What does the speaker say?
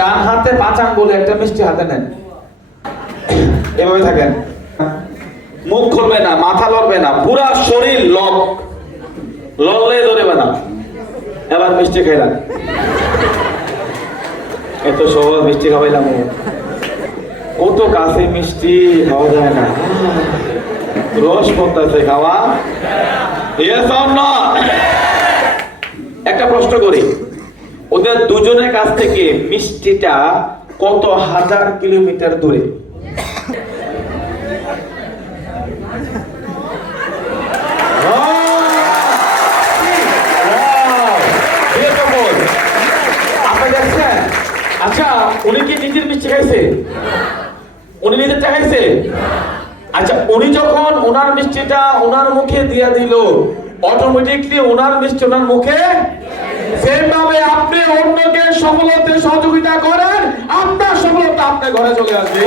ডান হাতে 5 আঙ্গুলে একটা মিষ্টি হাতে নেন, এভাবে থাকেন, মুখ খুলবে না, মাথা লড়বে না, পুরা শরীর লড়লে ধরবে না। এবার মিষ্টি খাইলাম, এত সহজ মিষ্টি খাওয়াইলাম, কত কাছে মিষ্টি খাওয়া যায় না, রস পড়তেছে খাওয়া। একটা প্রশ্ন করি, ওদের দুজনের কাছ থেকে মিষ্টিটা কত হাজার কিলোমিটার দূরে? আচ্ছা, উনি কি নিজের মিষ্টি খাইছে? উনি নিজেরটা খাইছে? আচ্ছা, উনি যখন ওনার মিষ্টিটা ওনার মুখে দিয়ে দিল, অটোমেটিকলি ওনার মিষ্টি ওনার মুখে। সেম ভাবে আপনি অন্যকে সফলতায় সহযোগিতা করেন, আপনার সফলতা আপনার ঘরে চলে আসবে।